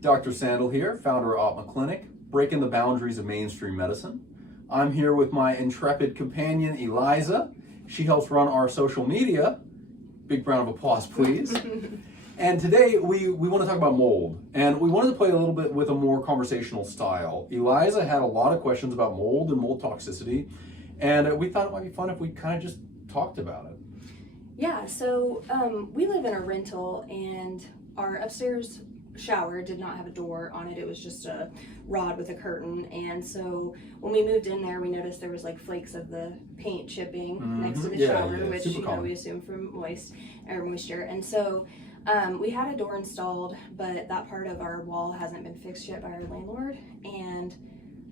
Dr. Sandal here, founder of Optima Clinic, breaking the boundaries of mainstream medicine. I'm here with my intrepid companion, Eliza. She helps run our social media. Big round of applause, please. And today we want to talk about mold, and we wanted to play a little bit with a more conversational style. Eliza had a lot of questions about mold and mold toxicity, and we thought it might be fun if we kind of just talked about it. Yeah, so we live in a rental, and our upstairs shower did not have a door on it. It was just a rod with a curtain. And so when we moved in there, we noticed there was like flakes of the paint chipping next to the shower, which we assume from moisture. And so we had a door installed, but that part of our wall hasn't been fixed yet by our landlord. And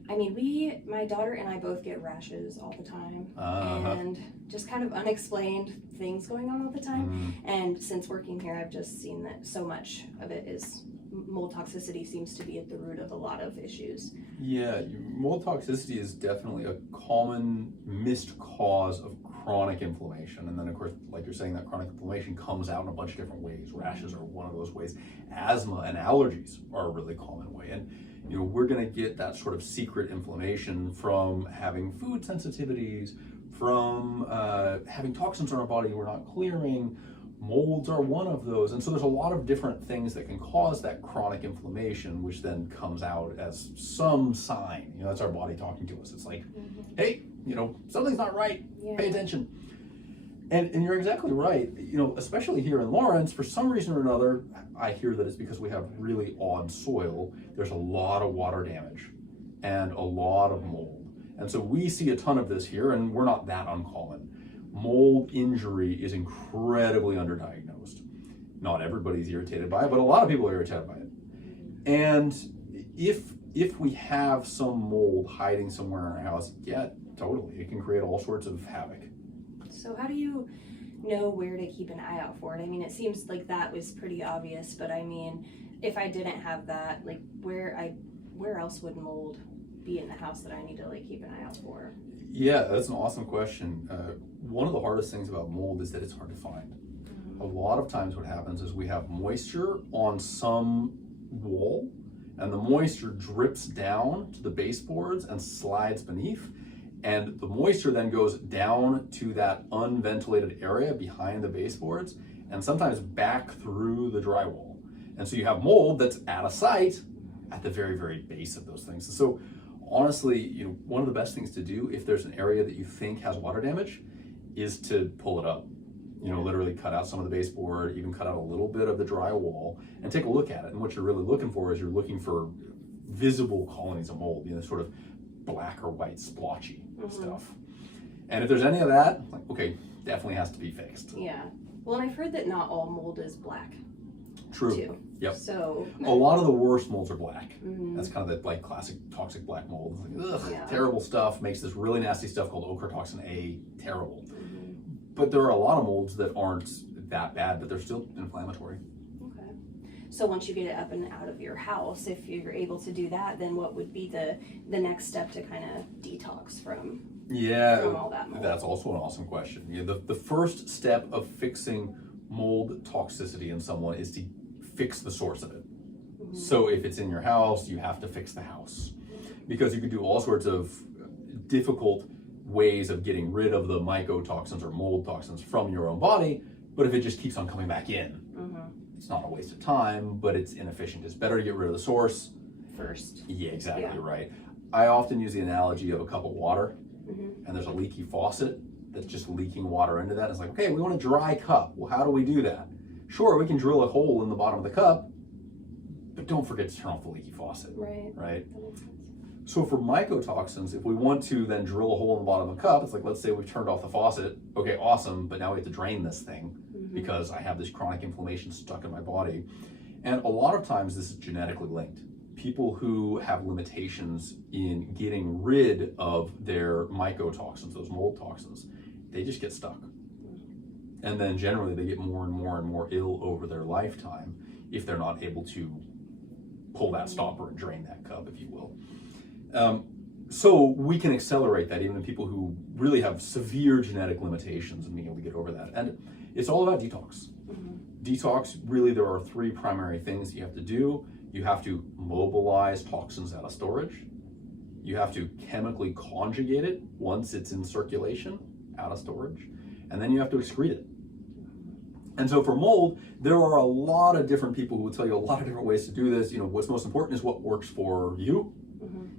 I mean, my daughter and I both get rashes all the time, and just kind of unexplained things going on all the time. And since working here, I've just seen that so much of it is mold toxicity seems to be at the root of a lot of issues. Yeah, mold toxicity is definitely a common missed cause of chronic inflammation. And then, of course, like you're saying, that chronic inflammation comes out in a bunch of different ways. Rashes are one of those ways. Asthma and allergies are a really common way. And you know, we're going to get that sort of secret inflammation from having food sensitivities, from having toxins in our body we're not clearing. Molds are one of those. And so there's a lot of different things that can cause that chronic inflammation, which then comes out as some sign. You know, that's our body talking to us. It's like, hey, you know, something's not right. Yeah. Pay attention. And you're exactly right. You know, especially here in Lawrence, for some reason or another, I hear that it's because we have really odd soil. There's a lot of water damage and a lot of mold. And so we see a ton of this here, and we're not that uncommon. Mold injury is incredibly underdiagnosed. Not everybody's irritated by it, but a lot of people are irritated by it. And if we have some mold hiding somewhere in our house, yeah, totally. It can create all sorts of havoc. So how do you know where to keep an eye out for it? I mean, it seems like that was pretty obvious, but I mean, if I didn't have that, like where else would mold be in the house that I need to like keep an eye out for? Yeah, that's an awesome question. One of the hardest things about mold is that it's hard to find. A lot of times what happens is we have moisture on some wall, and the moisture drips down to the baseboards and slides beneath, and the moisture then goes down to that unventilated area behind the baseboards and sometimes back through the drywall. And so you have mold that's out of sight at the very, very base of those things. So honestly, you know, one of the best things to do if there's an area that you think has water damage is to pull it up. You know, literally cut out some of the baseboard, even cut out a little bit of the drywall and take a look at it. And what you're really looking for is you're looking for visible colonies of mold, you know, sort of black or white splotchy stuff. And if there's any of that, like, okay, definitely has to be fixed. Yeah. Well, and I've heard that not all mold is black. True. Too. Yep. So a lot of the worst molds are black. That's kind of the like classic toxic black mold. It's like, ugh, terrible stuff. Makes this really nasty stuff called ochratoxin A terrible. But there are a lot of molds that aren't that bad, but they're still inflammatory. Okay. So once you get it up and out of your house, if you're able to do that, then what would be the next step to kind of detox from all that mold? That's also an awesome question. You know, the first step of fixing mold toxicity in someone is to fix the source of it. So if it's in your house, you have to fix the house, because you could do all sorts of difficult ways of getting rid of the mycotoxins or mold toxins from your own body. But if it just keeps on coming back in, it's not a waste of time, but it's inefficient. It's better to get rid of the source first. Yeah, exactly right. I often use the analogy of a cup of water, and there's a leaky faucet that's just leaking water into that. It's like, okay, we want a dry cup. Well, how do we do that? Sure, we can drill a hole in the bottom of the cup, but don't forget to turn off the leaky faucet. Right. That makes sense. So for mycotoxins, if we want to then drill a hole in the bottom of the cup, it's like, let's say we've turned off the faucet. Okay, awesome, but now we have to drain this thing because I have this chronic inflammation stuck in my body. And a lot of times this is genetically linked. People who have limitations in getting rid of their mycotoxins, those mold toxins, they just get stuck. And then generally they get more and more and more ill over their lifetime if they're not able to pull that stopper and drain that cup, if you will. So we can accelerate that even in people who really have severe genetic limitations and being able to get over that. And it's all about detox. Detox, really there are three primary things you have to do. You have to mobilize toxins out of storage. You have to chemically conjugate it once it's in circulation, out of storage, and then you have to excrete it. And so for mold, there are a lot of different people who will tell you a lot of different ways to do this. What's most important is what works for you.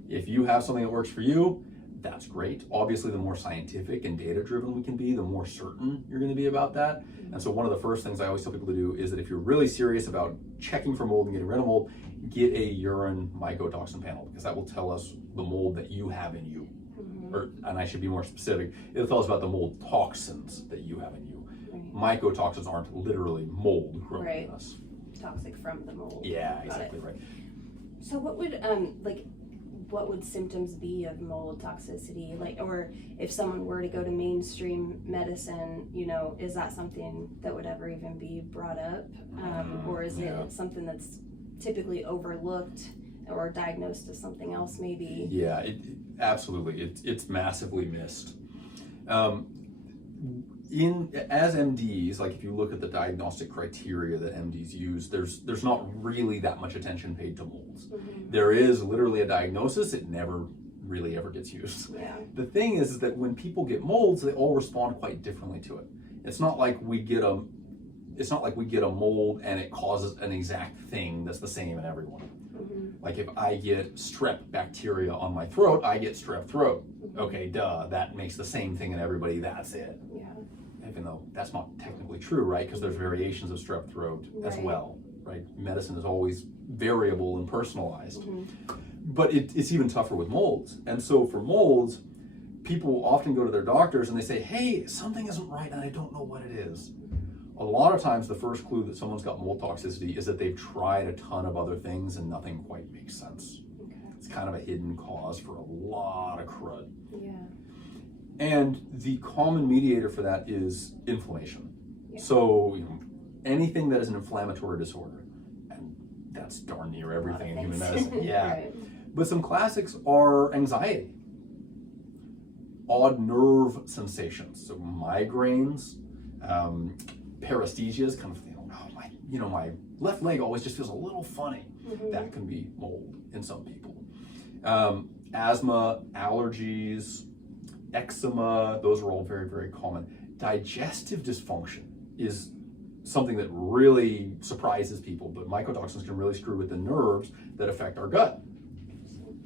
If you have something that works for you, that's great. Obviously, the more scientific and data-driven we can be, the more certain you're going to be about that. And so one of the first things I always tell people to do is that if you're really serious about checking for mold and getting rid of mold, get a urine mycotoxin panel, because that will tell us the mold that you have in you. And I should be more specific, it'll tell us about the mold toxins that you have in you. Mycotoxins aren't literally mold growing in us. Toxic from the mold. Yeah, exactly right. So what would symptoms be of mold toxicity? Or if someone were to go to mainstream medicine, is that something that would ever even be brought up? Or is it something that's typically overlooked or diagnosed as something else maybe? Yeah, absolutely. It's massively missed. As MDs, like if you look at the diagnostic criteria that MDs use, there's not really that much attention paid to molds. There is literally a diagnosis, it never really ever gets used. The thing is that when people get molds, they all respond quite differently to it. It's not like we get a mold and it causes an exact thing that's the same in everyone. Like if I get strep bacteria on my throat, I get strep throat. Okay, duh, that makes the same thing in everybody, that's it. Even though that's not technically true, right? Because there's variations of strep throat as well, right? Medicine is always variable and personalized. But it's even tougher with molds. And so for molds, people often go to their doctors and they say, hey, something isn't right and I don't know what it is. A lot of times the first clue that someone's got mold toxicity is that they've tried a ton of other things and nothing quite makes sense. It's kind of a hidden cause for a lot of crud. And the common mediator for that is inflammation. So anything that is an inflammatory disorder, and that's darn near everything in human medicine. But some classics are anxiety, odd nerve sensations, so migraines, paresthesias, kind of my left leg always just feels a little funny. That can be mold in some people. Asthma, allergies, eczema, those are all very, very common. Digestive dysfunction is something that really surprises people, but mycotoxins can really screw with the nerves that affect our gut.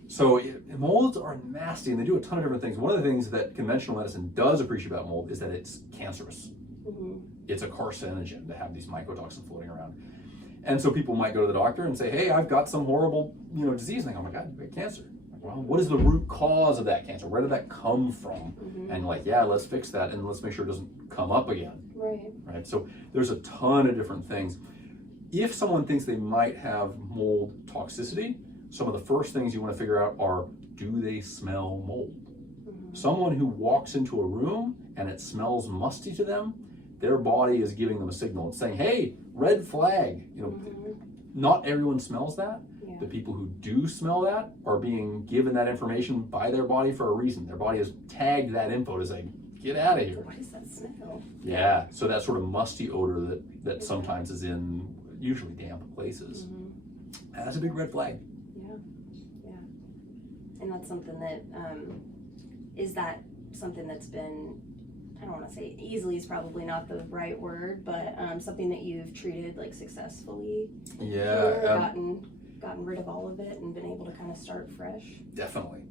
So molds are nasty and they do a ton of different things. One of the things that conventional medicine does appreciate about mold is that it's cancerous. It's a carcinogen to have these mycotoxins floating around. And so people might go to the doctor and say, hey, I've got some horrible disease. And they go, oh my God, you got cancer. Well, what is the root cause of that cancer? Where did that come from? And let's fix that and let's make sure it doesn't come up again. Right. So there's a ton of different things. If someone thinks they might have mold toxicity, some of the first things you want to figure out are, do they smell mold? Someone who walks into a room and it smells musty to them, their body is giving them a signal. It's saying, hey, red flag. Not everyone smells that. The people who do smell that are being given that information by their body for a reason. Their body has tagged that info to say, get out of here. What is that smell? Yeah, so that sort of musty odor that sometimes is in usually damp places. That's a big red flag. And that's something that, is that something that's been, I don't want to say easily is probably not the right word, but something that you've treated successfully? Gotten rid of all of it and been able to kind of start fresh? Definitely.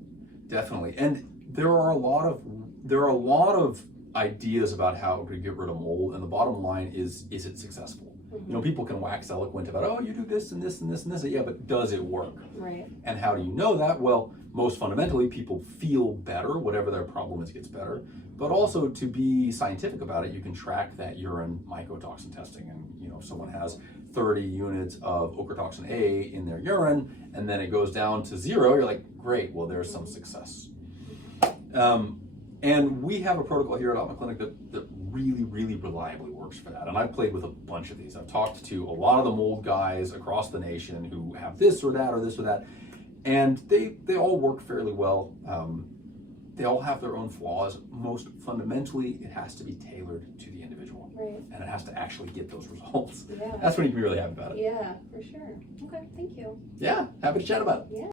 And there are a lot of ideas about how to get rid of mold, and the bottom line is it successful? People can wax eloquent about, oh, you do this and this and this and this. Yeah, but does it work? Right. And how do you know that? Well, most fundamentally, people feel better. Whatever their problem is gets better. But also, to be scientific about it, you can track that urine mycotoxin testing. And if someone has 30 units of ochratoxin A in their urine, and then it goes down to 0, you're like, great, well, there's some success. And we have a protocol here at Optima Clinic that really, really reliably works for that. And I've played with a bunch of these. I've talked to a lot of the mold guys across the nation who have this or that or this or that, and they all work fairly well. They all have their own flaws. Most fundamentally, it has to be tailored to the individual. Right. and it has to actually get those results. Yeah. That's when you can be really happy about it. Yeah, for sure. Okay, thank you. Yeah, happy to chat about it. Yeah.